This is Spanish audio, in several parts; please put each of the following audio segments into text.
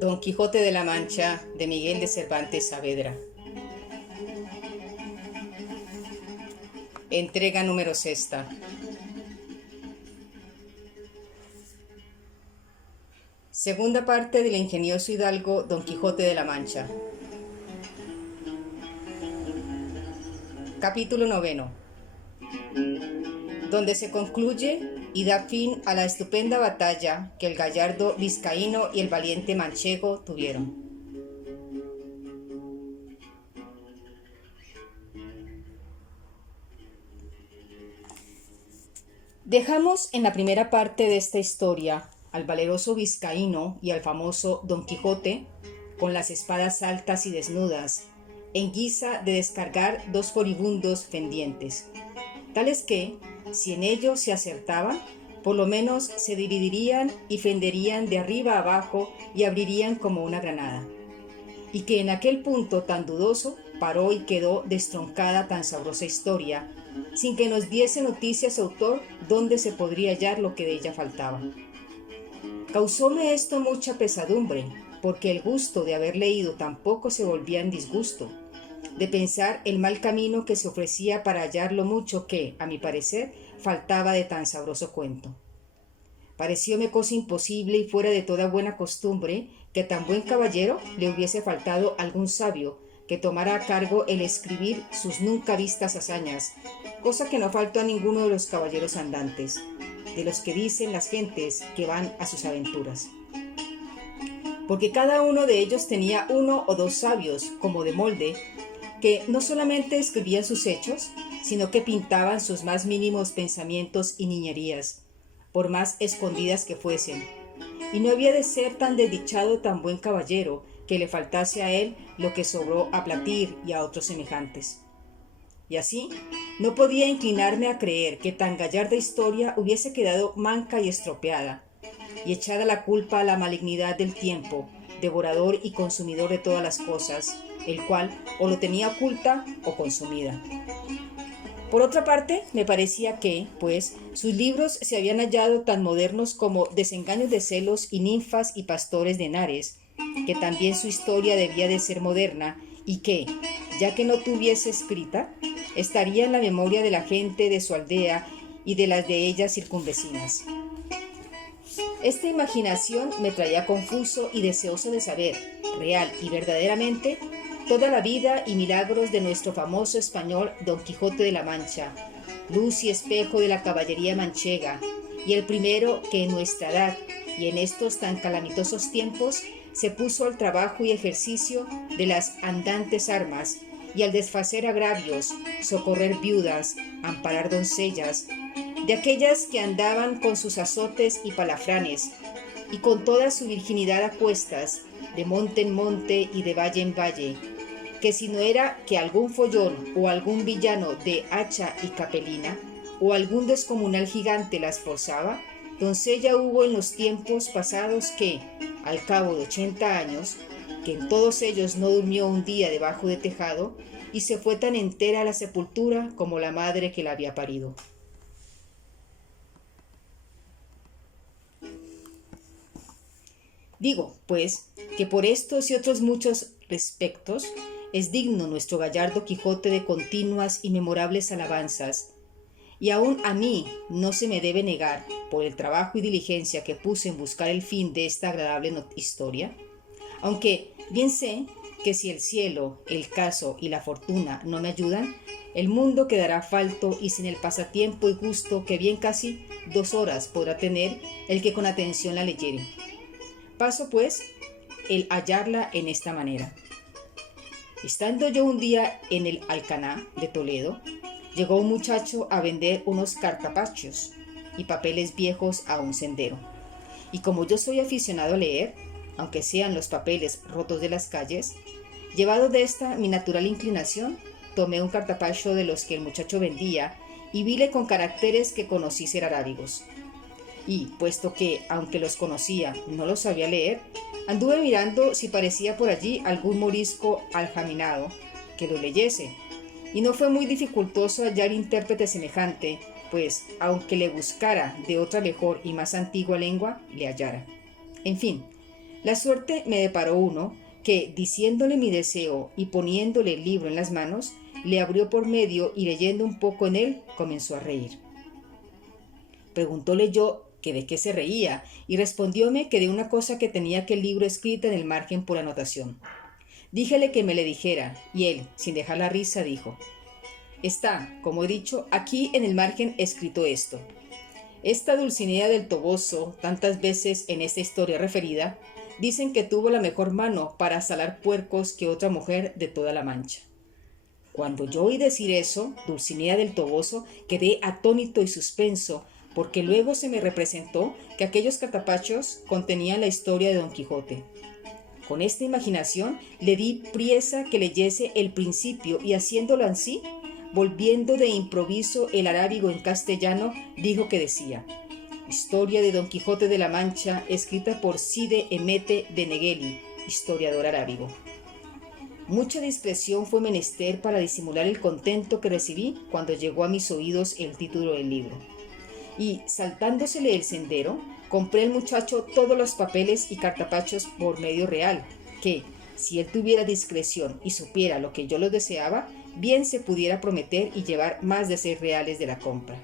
Don Quijote de la Mancha, de Miguel de Cervantes Saavedra. Entrega número 6. Segunda parte del ingenioso hidalgo Don Quijote de la Mancha. Capítulo 9, donde se concluye y da fin a la estupenda batalla que el gallardo vizcaíno y el valiente manchego tuvieron. Dejamos en la primera parte de esta historia al valeroso vizcaíno y al famoso Don Quijote con las espadas altas y desnudas, en guisa de descargar dos furibundos pendientes, tales que, si en ellos se acertaban, por lo menos se dividirían y fenderían de arriba a abajo y abrirían como una granada, y que en aquel punto tan dudoso paró y quedó destroncada tan sabrosa historia, sin que nos diese noticia su autor dónde se podría hallar lo que de ella faltaba. Causóme esto mucha pesadumbre, porque el gusto de haber leído tampoco se volvía en disgusto, de pensar el mal camino que se ofrecía para hallar lo mucho que, a mi parecer, faltaba de tan sabroso cuento. Parecióme cosa imposible y fuera de toda buena costumbre que a tan buen caballero le hubiese faltado algún sabio que tomara a cargo el escribir sus nunca vistas hazañas, cosa que no faltó a ninguno de los caballeros andantes, de los que dicen las gentes que van a sus aventuras. Porque cada uno de ellos tenía uno o dos sabios, como de molde, que no solamente escribían sus hechos, sino que pintaban sus más mínimos pensamientos y niñerías, por más escondidas que fuesen. Y no había de ser tan desdichado tan buen caballero que le faltase a él lo que sobró a Platir y a otros semejantes. Y así, no podía inclinarme a creer que tan gallarda historia hubiese quedado manca y estropeada, y echada la culpa a la malignidad del tiempo, devorador y consumidor de todas las cosas, el cual o lo tenía oculta o consumida. Por otra parte, me parecía que, pues, sus libros se habían hallado tan modernos como Desengaños de celos y Ninfas y Pastores de Henares, que también su historia debía de ser moderna y que, ya que no tuviese escrita, estaría en la memoria de la gente de su aldea y de las de ellas circunvecinas. Esta imaginación me traía confuso y deseoso de saber, real y verdaderamente, toda la vida y milagros de nuestro famoso español Don Quijote de la Mancha, luz y espejo de la caballería manchega, y el primero que en nuestra edad y en estos tan calamitosos tiempos se puso al trabajo y ejercicio de las andantes armas, y al desfacer agravios, socorrer viudas, amparar doncellas, de aquellas que andaban con sus azotes y palafranes, y con toda su virginidad a cuestas, de monte en monte y de valle en valle, que si no era que algún follón o algún villano de hacha y capelina, o algún descomunal gigante las forzaba, doncella hubo en los tiempos pasados que, al cabo de 80 años, que en todos ellos no durmió un día debajo de tejado, y se fue tan entera a la sepultura como la madre que la había parido. Digo, pues, que por estos y otros muchos respectos es digno nuestro gallardo Quijote de continuas y memorables alabanzas, y aún a mí no se me debe negar, por el trabajo y diligencia que puse en buscar el fin de esta agradable historia, aunque bien sé que si el cielo, el caso y la fortuna no me ayudan, el mundo quedará falto y sin el pasatiempo y gusto que bien casi 2 horas podrá tener el que con atención la leyere. Paso, pues, el hallarla en esta manera. Estando yo un día en el Alcaná de Toledo, llegó un muchacho a vender unos cartapachos y papeles viejos a un sendero. Y como yo soy aficionado a leer, aunque sean los papeles rotos de las calles, llevado de esta mi natural inclinación, tomé un cartapacho de los que el muchacho vendía y vile con caracteres que conocí ser arábigos. Y, puesto que, aunque los conocía, no los sabía leer, anduve mirando si parecía por allí algún morisco aljaminado que lo leyese, y no fue muy dificultoso hallar intérprete semejante, pues aunque le buscara de otra mejor y más antigua lengua, le hallara. En fin, la suerte me deparó uno que, diciéndole mi deseo y poniéndole el libro en las manos, le abrió por medio y leyendo un poco en él, comenzó a reír. Preguntóle yo que de qué se reía y respondióme que de una cosa que tenía aquel libro escrita en el margen por anotación. Díjele que me le dijera y él, sin dejar la risa, dijo: está, como he dicho, aquí en el margen escrito esto. Esta Dulcinea del Toboso, tantas veces en esta historia referida, dicen que tuvo la mejor mano para salar puercos que otra mujer de toda la Mancha. Cuando yo oí decir eso, Dulcinea del Toboso, quedé atónito y suspenso, porque luego se me representó que aquellos cartapachos contenían la historia de Don Quijote. Con esta imaginación le di priesa que leyese el principio y haciéndolo así, volviendo de improviso el arábigo en castellano, dijo que decía: Historia de Don Quijote de la Mancha, escrita por Cide Emete de Negueli, historiador arábigo. Mucha discreción fue menester para disimular el contento que recibí cuando llegó a mis oídos el título del libro. Y, saltándosele el sendero, compré al muchacho todos los papeles y cartapachos por medio real, que, si él tuviera discreción y supiera lo que yo lo deseaba, bien se pudiera prometer y llevar más de 6 reales de la compra.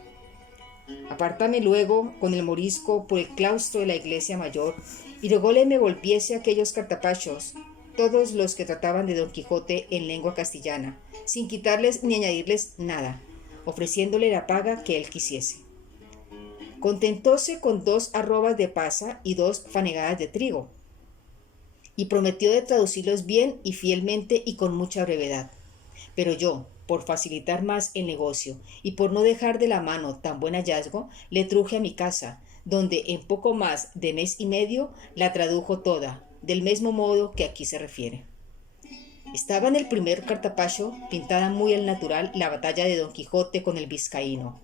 Apártame luego con el morisco por el claustro de la iglesia mayor y rogóle me volviese aquellos cartapachos, todos los que trataban de Don Quijote en lengua castellana, sin quitarles ni añadirles nada, ofreciéndole la paga que él quisiese. Contentóse con 2 arrobas de pasa y 2 fanegadas de trigo, y prometió de traducirlos bien y fielmente y con mucha brevedad. Pero yo, por facilitar más el negocio y por no dejar de la mano tan buen hallazgo, le truje a mi casa, donde en poco más de mes y medio la tradujo toda, del mismo modo que aquí se refiere. Estaba en el primer cartapacho pintada muy al natural la batalla de Don Quijote con el vizcaíno,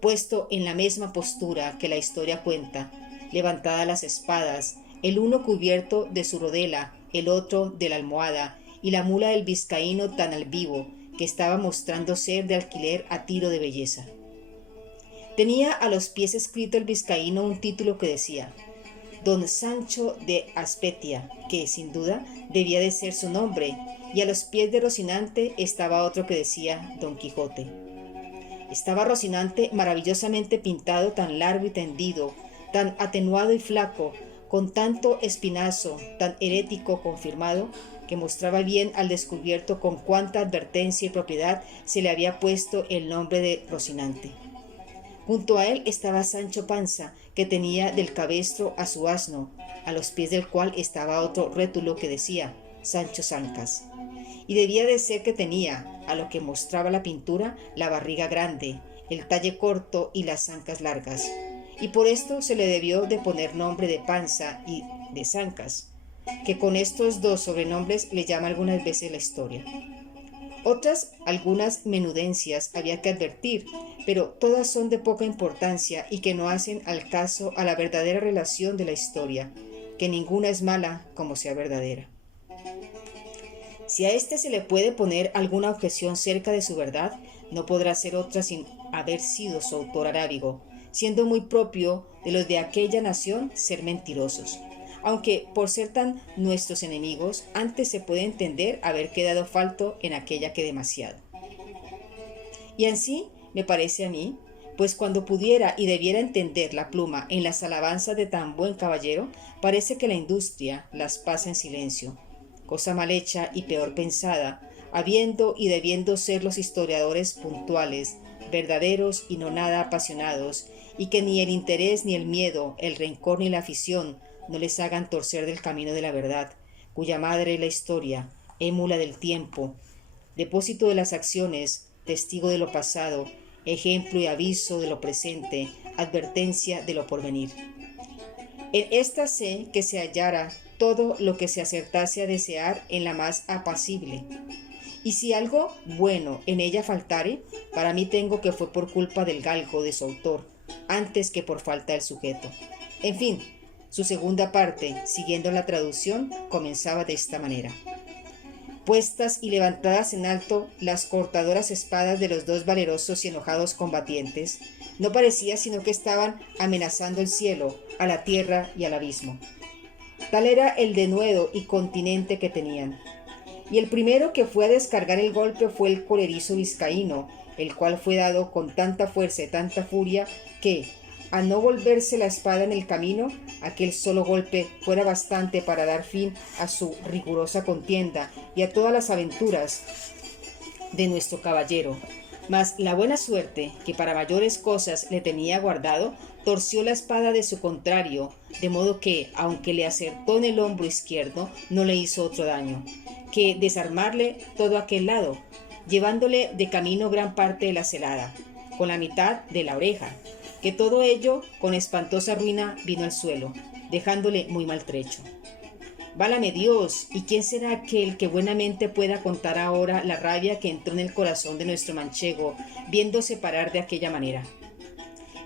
puesto en la misma postura que la historia cuenta, levantadas las espadas, el uno cubierto de su rodela, el otro de la almohada, y la mula del vizcaíno tan al vivo, que estaba mostrando ser de alquiler a tiro de belleza. Tenía a los pies escrito el vizcaíno un título que decía: Don Sancho de Azpetia, que sin duda debía de ser su nombre, y a los pies de Rocinante estaba otro que decía Don Quijote. Estaba Rocinante maravillosamente pintado, tan largo y tendido, tan atenuado y flaco, con tanto espinazo, tan herético confirmado, que mostraba bien al descubierto con cuánta advertencia y propiedad se le había puesto el nombre de Rocinante. Junto a él estaba Sancho Panza, que tenía del cabestro a su asno, a los pies del cual estaba otro rétulo que decía Sancho Zancas. Y debía de ser que tenía, a lo que mostraba la pintura, la barriga grande, el talle corto y las zancas largas, y por esto se le debió de poner nombre de Panza y de Zancas, que con estos 2 sobrenombres le llama algunas veces la historia. Otras, algunas menudencias había que advertir, pero todas son de poca importancia y que no hacen al caso a la verdadera relación de la historia, que ninguna es mala como sea verdadera. Si a éste se le puede poner alguna objeción cerca de su verdad, no podrá ser otra sin haber sido su autor arábigo, siendo muy propio de los de aquella nación ser mentirosos, aunque por ser tan nuestros enemigos, antes se puede entender haber quedado falto en aquella que demasiado. Y así me parece a mí, pues cuando pudiera y debiera entender la pluma en las alabanzas de tan buen caballero, parece que la industria las pasa en silencio, cosa mal hecha y peor pensada, habiendo y debiendo ser los historiadores puntuales, verdaderos y no nada apasionados, y que ni el interés ni el miedo, el rencor ni la afición no les hagan torcer del camino de la verdad, cuya madre es la historia, émula del tiempo, depósito de las acciones, testigo de lo pasado, ejemplo y aviso de lo presente, advertencia de lo porvenir. En esta sé que se hallara todo lo que se acertase a desear en la más apacible. Y si algo bueno en ella faltare, para mí tengo que fue por culpa del galgo de su autor, antes que por falta del sujeto. En fin, su segunda parte, siguiendo la traducción, comenzaba de esta manera: puestas y levantadas en alto las cortadoras espadas de los 2 valerosos y enojados combatientes, No parecía sino que estaban amenazando el cielo, a la tierra y al abismo. Tal era el denuedo y continente que tenían. Y el primero que fue a descargar el golpe fue el colerizo vizcaíno, el cual fue dado con tanta fuerza y tanta furia que, a no volverse la espada en el camino, aquel solo golpe fuera bastante para dar fin a su rigurosa contienda y a todas las aventuras de nuestro caballero. Mas la buena suerte, que para mayores cosas le tenía guardado, torció la espada de su contrario, de modo que, aunque le acertó en el hombro izquierdo, no le hizo otro daño, que desarmarle todo aquel lado, llevándole de camino gran parte de la celada, con la mitad de la oreja, que todo ello, con espantosa ruina, vino al suelo, dejándole muy maltrecho. Válame Dios, ¿y quién será aquel que buenamente pueda contar ahora la rabia que entró en el corazón de nuestro manchego, viéndose parar de aquella manera?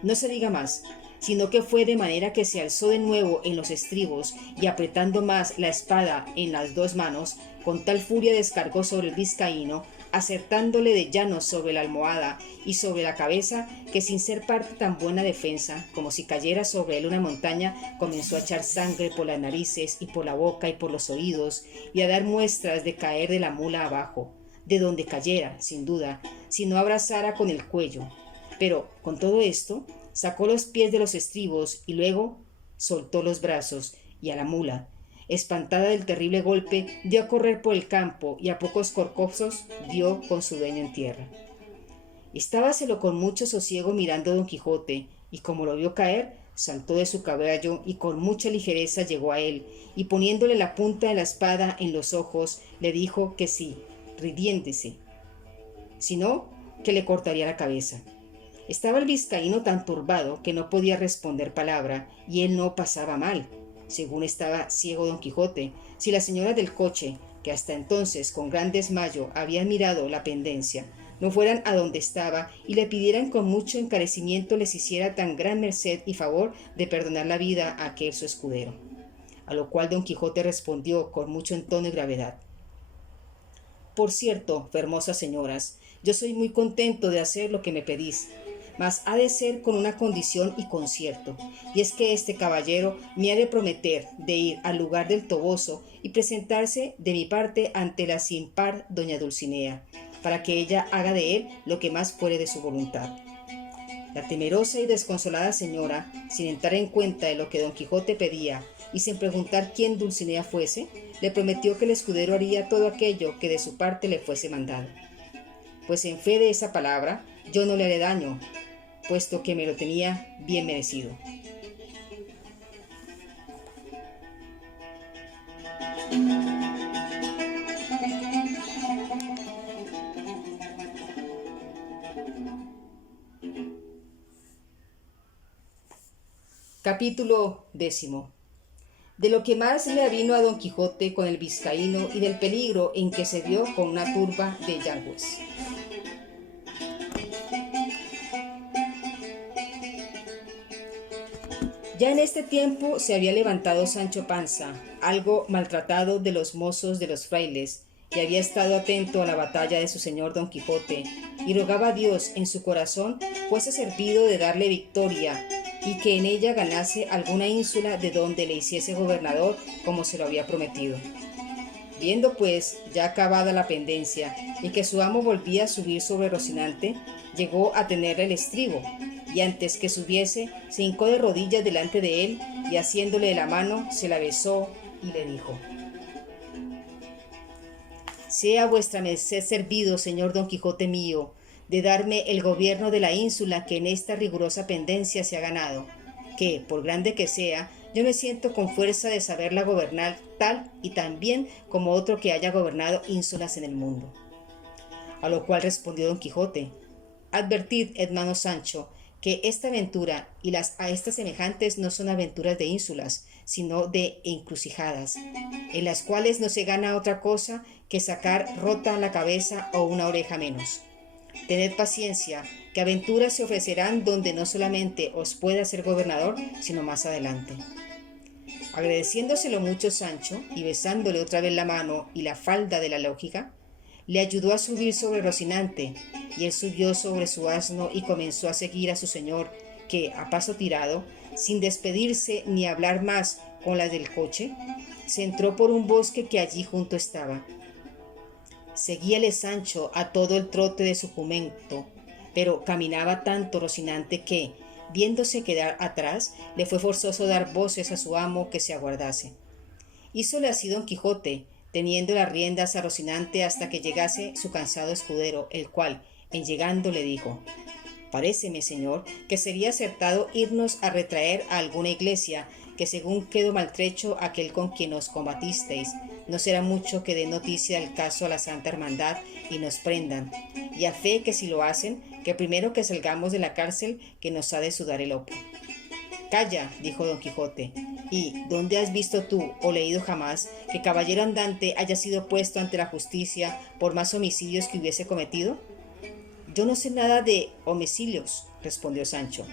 No se diga más, sino que fue de manera que se alzó de nuevo en los estribos y apretando más la espada en las dos manos, con tal furia descargó sobre el vizcaíno, acertándole de llano sobre la almohada y sobre la cabeza, que sin ser parte tan buena defensa, como si cayera sobre él una montaña, comenzó a echar sangre por las narices y por la boca y por los oídos, y a dar muestras de caer de la mula abajo, de donde cayera, sin duda, si no abrazara con el cuello. Pero, con todo esto, sacó los pies de los estribos y luego soltó los brazos, y a la mula, espantada del terrible golpe, dio a correr por el campo y a pocos corcozos dio con su dueño en tierra. Estábaselo con mucho sosiego mirando a Don Quijote, y como lo vio caer, saltó de su caballo y con mucha ligereza llegó a él, y poniéndole la punta de la espada en los ojos, le dijo que sí, ridiéndose, si no, que le cortaría la cabeza. Estaba el vizcaíno tan turbado que no podía responder palabra, y él no pasaba mal, según estaba ciego Don Quijote, si las señoras del coche, que hasta entonces con gran desmayo habían mirado la pendencia, no fueran a donde estaba y le pidieran con mucho encarecimiento les hiciera tan gran merced y favor de perdonar la vida a aquel su escudero. A lo cual Don Quijote respondió con mucho entono y gravedad: por cierto, hermosas señoras, yo soy muy contento de hacer lo que me pedís, mas ha de ser con una condición y concierto, y es que este caballero me ha de prometer de ir al lugar del Toboso y presentarse de mi parte ante la sin par doña Dulcinea, para que ella haga de él lo que más fuere de su voluntad. La temerosa y desconsolada señora, sin entrar en cuenta de lo que Don Quijote pedía y sin preguntar quién Dulcinea fuese, le prometió que el escudero haría todo aquello que de su parte le fuese mandado. Pues en fe de esa palabra, yo no le haré daño, puesto que me lo tenía bien merecido. Capítulo 10. De lo que más le avino a Don Quijote con el vizcaíno y del peligro en que se vio con una turba de yangües. Ya en este tiempo se había levantado Sancho Panza, algo maltratado de los mozos de los frailes, y había estado atento a la batalla de su señor Don Quijote, y rogaba a Dios en su corazón fuese servido de darle victoria, y que en ella ganase alguna ínsula de donde le hiciese gobernador como se lo había prometido. Viendo pues ya acabada la pendencia y que su amo volvía a subir sobre Rocinante, llegó a tenerle el estribo, y antes que subiese se hincó de rodillas delante de él, y haciéndole de la mano se la besó y le dijo: sea vuestra merced servido, señor Don Quijote mío, de darme el gobierno de la ínsula que en esta rigurosa pendencia se ha ganado, que, por grande que sea, yo me siento con fuerza de saberla gobernar tal y tan bien como otro que haya gobernado ínsulas en el mundo. A lo cual respondió Don Quijote: advertid, hermano Sancho, que esta aventura y las a estas semejantes no son aventuras de ínsulas, sino de encrucijadas, en las cuales no se gana otra cosa que sacar rota la cabeza o una oreja menos. Tened paciencia, que aventuras se ofrecerán donde no solamente os pueda ser gobernador, sino más adelante. Agradeciéndoselo mucho Sancho, y besándole otra vez la mano y la falda de la lógica, le ayudó a subir sobre Rocinante, y él subió sobre su asno y comenzó a seguir a su señor, que, a paso tirado, sin despedirse ni hablar más con las del coche, se entró por un bosque que allí junto estaba. Seguíale Sancho a todo el trote de su jumento, pero caminaba tanto Rocinante que, viéndose quedar atrás, le fue forzoso dar voces a su amo que se aguardase. Hízole así Don Quijote, teniendo las riendas a Rocinante hasta que llegase su cansado escudero, el cual, en llegando, le dijo: Paréceme, señor, que sería acertado irnos a retraer a alguna iglesia, que según quedó maltrecho aquel con quien os combatisteis, no será mucho que dé noticia del caso a la Santa Hermandad y nos prendan, y a fe que si lo hacen, que primero que salgamos de la cárcel, que nos ha de sudar el opo. Calla, dijo Don Quijote, ¿y dónde has visto tú o leído jamás que caballero andante haya sido puesto ante la justicia por más homicidios que hubiese cometido? Yo no sé nada de homicidios, respondió Sancho,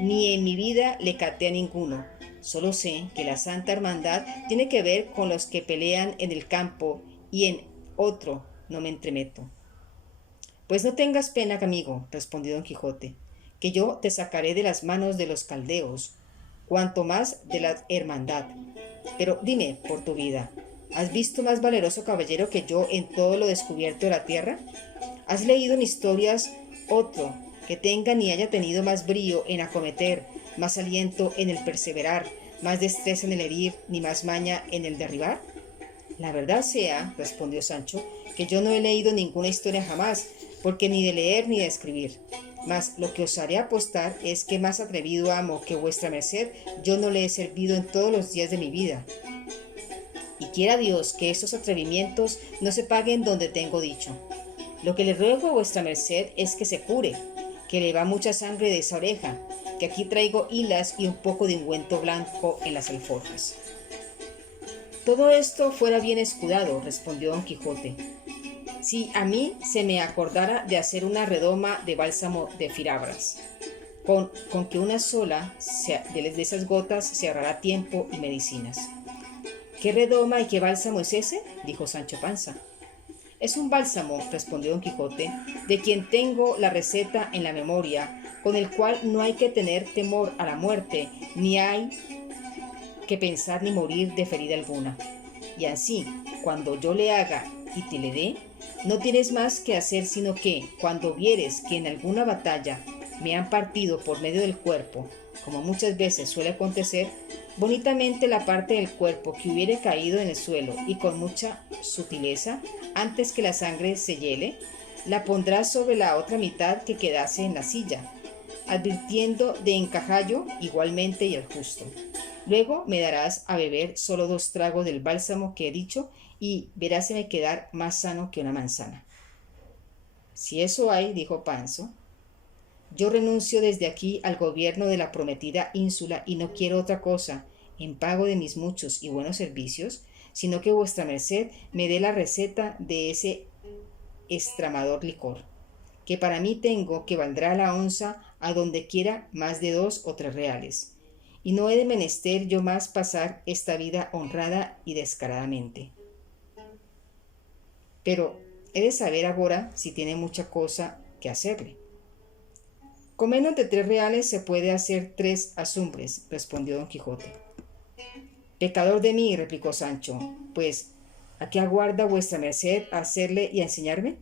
ni en mi vida le caté a ninguno. Solo sé que la Santa Hermandad tiene que ver con los que pelean en el campo y en otro no me entremeto. Pues no tengas pena, amigo, respondió Don Quijote, que yo te sacaré de las manos de los caldeos, cuanto más de la hermandad. Pero dime, por tu vida, ¿has visto más valeroso caballero que yo en todo lo descubierto de la tierra? ¿Has leído en historias otro que tenga ni haya tenido más brío en acometer, más aliento en el perseverar, más destreza en el herir, ni más maña en el derribar? La verdad sea, respondió Sancho, que yo no he leído ninguna historia jamás, porque ni de leer ni de escribir. Mas lo que os haré apostar es que más atrevido amo que vuestra merced yo no le he servido en todos los días de mi vida. Y quiera Dios que esos atrevimientos no se paguen donde tengo dicho. Lo que le ruego a vuestra merced es que se cure, que le va mucha sangre de esa oreja, que aquí traigo hilas y un poco de ungüento blanco en las alforjas. Todo esto fuera bien escudado, respondió Don Quijote, si a mí se me acordara de hacer una redoma de bálsamo de firabras, con que una sola de esas gotas se ahorrará tiempo y medicinas. ¿Qué redoma y qué bálsamo es ese?, dijo Sancho Panza. Es un bálsamo, respondió Don Quijote, de quien tengo la receta en la memoria, con el cual no hay que tener temor a la muerte, ni hay que pensar ni morir de ferida alguna. Y así, cuando yo le haga y te le dé, no tienes más que hacer sino que, cuando vieres que en alguna batalla me han partido por medio del cuerpo, como muchas veces suele acontecer, bonitamente la parte del cuerpo que hubiere caído en el suelo y con mucha sutileza, antes que la sangre se hiele, la pondrás sobre la otra mitad que quedase en la silla, advirtiendo de encajallo igualmente y al justo. Luego me darás a beber solo 2 tragos del bálsamo que he dicho y veráseme quedar más sano que una manzana. Si eso hay, dijo Panzo, yo renuncio desde aquí al gobierno de la prometida ínsula y no quiero otra cosa, en pago de mis muchos y buenos servicios, sino que vuestra merced me dé la receta de ese estramador licor, que para mí tengo que valdrá la onza a donde quiera más de 2 o 3 reales, y no he de menester yo más pasar esta vida honrada y descaradamente. Pero he de saber agora si tiene mucha cosa que hacerle. Con menos de 3 reales se puede hacer 3 azumbres, respondió Don Quijote. Pecador de mí, replicó Sancho, pues, ¿a qué aguarda vuestra merced a hacerle y a enseñarme?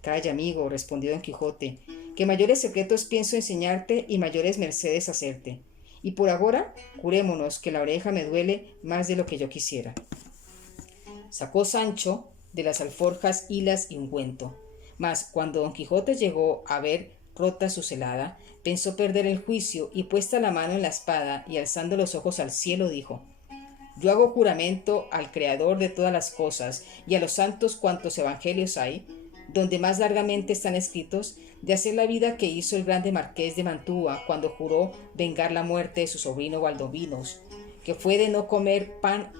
Calla, amigo, respondió Don Quijote, que mayores secretos pienso enseñarte y mayores mercedes hacerte. Y por ahora, curémonos, que la oreja me duele más de lo que yo quisiera. Sacó Sancho de las alforjas hilas y ungüento, mas cuando Don Quijote llegó a ver rota su celada, pensó perder el juicio y puesta la mano en la espada y alzando los ojos al cielo dijo: Yo hago juramento al Creador de todas las cosas y a los santos cuantos evangelios hay, donde más largamente están escritos, de hacer la vida que hizo el grande marqués de Mantua cuando juró vengar la muerte de su sobrino Valdovinos, que fue de no comer pan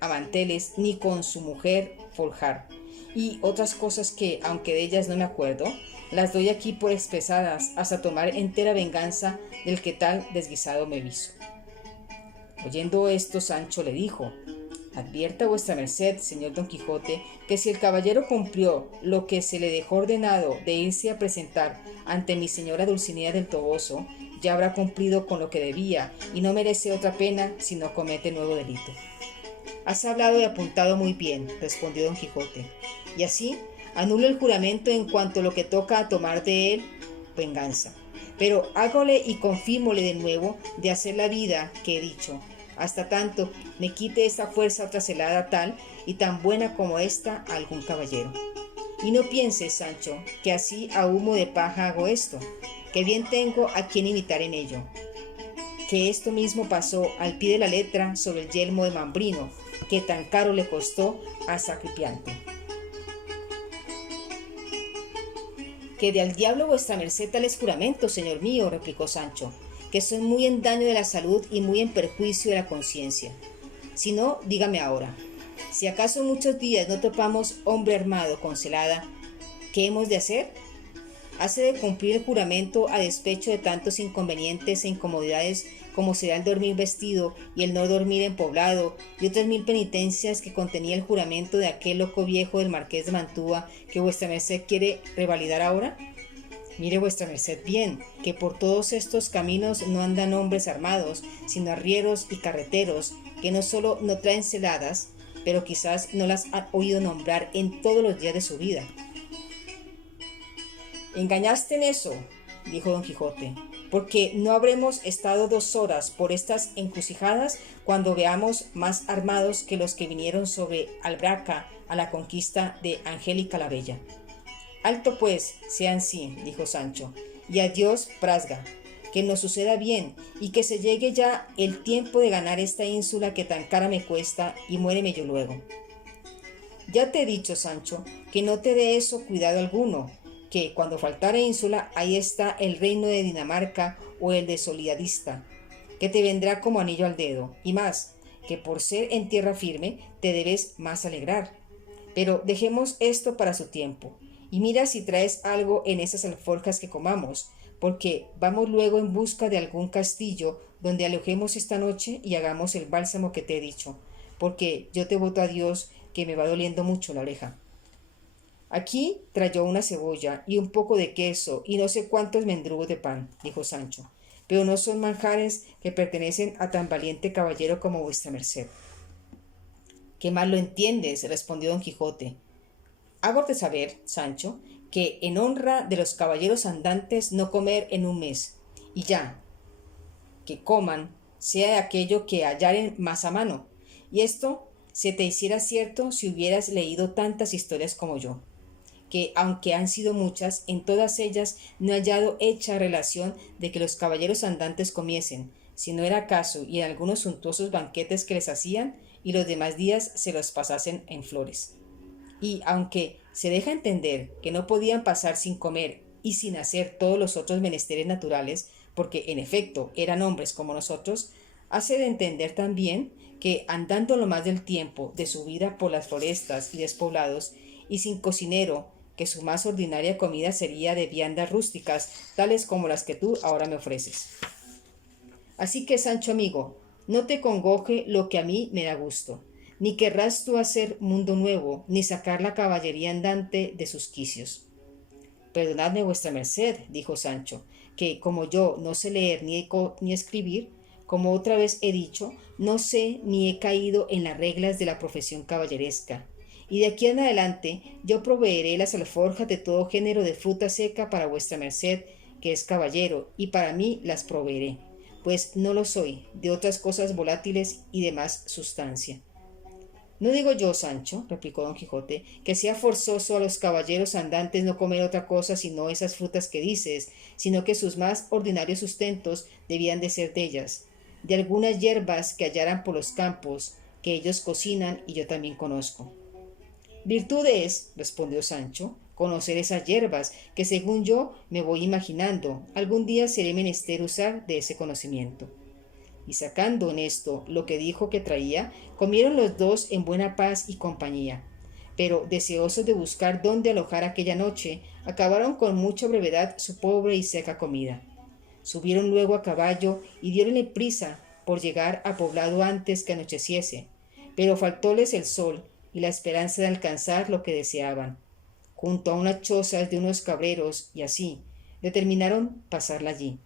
a manteles ni con su mujer forjar, y otras cosas que, aunque de ellas no me acuerdo, las doy aquí por expresadas hasta tomar entera venganza del que tal desguisado me hizo. Oyendo esto, Sancho le dijo: Advierta vuestra merced, señor Don Quijote, que si el caballero cumplió lo que se le dejó ordenado de irse a presentar ante mi señora Dulcinea del Toboso, ya habrá cumplido con lo que debía y no merece otra pena si no comete nuevo delito. Has hablado y apuntado muy bien, respondió Don Quijote, y así anulo el juramento en cuanto a lo que toca a tomar de él venganza. Pero hágole y confírmole de nuevo de hacer la vida que he dicho, hasta tanto me quite esta fuerza otra celada tal y tan buena como esta a algún caballero. Y no pienses, Sancho, que así a humo de paja hago esto, que bien tengo a quien imitar en ello. Que esto mismo pasó al pie de la letra sobre el yelmo de Mambrino, que tan caro le costó a Sacripiante. Que de al diablo vuestra merced tales juramentos, señor mío, replicó Sancho, que son muy en daño de la salud y muy en perjuicio de la conciencia. Si no, dígame ahora, si acaso en muchos días no topamos hombre armado con celada, ¿qué hemos de hacer? ¿Hace de cumplir el juramento a despecho de tantos inconvenientes e incomodidades como será el dormir vestido y el no dormir en poblado y otras 1000 penitencias que contenía el juramento de aquel loco viejo del marqués de Mantua que vuestra merced quiere revalidar ahora? Mire vuestra merced bien, que por todos estos caminos no andan hombres armados, sino arrieros y carreteros, que no solo no traen celadas, pero quizás no las han oído nombrar en todos los días de su vida. Engañaste en eso, dijo Don Quijote, porque no habremos estado 2 horas por estas encrucijadas cuando veamos más armados que los que vinieron sobre Albraca a la conquista de Angélica la Bella. Alto pues, sean sí, dijo Sancho, y adiós Prasga, que nos suceda bien y que se llegue ya el tiempo de ganar esta ínsula que tan cara me cuesta y muéreme yo luego. Ya te he dicho, Sancho, que no te dé eso cuidado alguno, que cuando faltare ínsula ahí está el reino de Dinamarca o el de Soliadista, que te vendrá como anillo al dedo, y más, que por ser en tierra firme te debes más alegrar. Pero dejemos esto para su tiempo, y mira si traes algo en esas alforjas que comamos, porque vamos luego en busca de algún castillo donde alojemos esta noche y hagamos el bálsamo que te he dicho, porque yo te voto a Dios que me va doliendo mucho la oreja. Aquí trayó una cebolla y un poco de queso y no sé cuántos mendrugos de pan, dijo Sancho, pero no son manjares que pertenecen a tan valiente caballero como vuestra merced. ¿Qué mal lo entiendes? Respondió Don Quijote. Hágote saber, Sancho, que en honra de los caballeros andantes no comer en un mes, y ya, que coman, sea de aquello que hallaren más a mano, y esto se te hiciera cierto si hubieras leído tantas historias como yo, que aunque han sido muchas, en todas ellas no he hallado hecha relación de que los caballeros andantes comiesen, si no era caso y en algunos suntuosos banquetes que les hacían, y los demás días se los pasasen en flores. Y aunque se deja entender que no podían pasar sin comer y sin hacer todos los otros menesteres naturales, porque en efecto eran hombres como nosotros, hace de entender también que andando lo más del tiempo de su vida por las florestas y despoblados, y sin cocinero, que su más ordinaria comida sería de viandas rústicas, tales como las que tú ahora me ofreces. Así que, Sancho amigo, no te congoje lo que a mí me da gusto, ni querrás tú hacer mundo nuevo, ni sacar la caballería andante de sus quicios. Perdonadme vuestra merced, dijo Sancho, que como yo no sé leer ni escribir, como otra vez he dicho, no sé ni he caído en las reglas de la profesión caballeresca, y de aquí en adelante yo proveeré las alforjas de todo género de fruta seca para vuestra merced, que es caballero, y para mí las proveeré, pues no lo soy, de otras cosas volátiles y de más sustancia. No digo yo, Sancho, replicó Don Quijote, que sea forzoso a los caballeros andantes no comer otra cosa sino esas frutas que dices, sino que sus más ordinarios sustentos debían de ser de ellas, de algunas hierbas que hallaran por los campos, que ellos cocinan y yo también conozco. Virtud es, respondió Sancho, conocer esas hierbas, que según yo me voy imaginando, algún día seré menester usar de ese conocimiento. Y sacando en esto lo que dijo que traía, comieron los dos en buena paz y compañía. Pero, deseosos de buscar dónde alojar aquella noche, acabaron con mucha brevedad su pobre y seca comida. Subieron luego a caballo y diéronle prisa por llegar a poblado antes que anocheciese, pero faltóles el sol y la esperanza de alcanzar lo que deseaban. Junto a unas chozas de unos cabreros, y así, determinaron pasarla allí.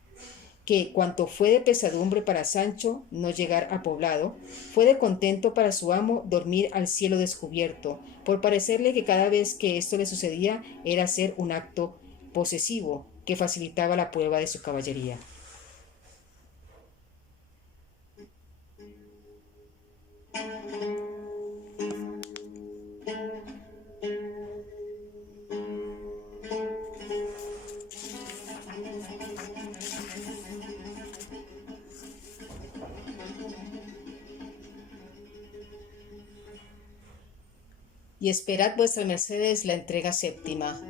Que cuanto fue de pesadumbre para Sancho no llegar a poblado, fue de contento para su amo dormir al cielo descubierto, por parecerle que cada vez que esto le sucedía era hacer un acto posesivo que facilitaba la prueba de su caballería. Y esperad vuestras mercedes la entrega séptima.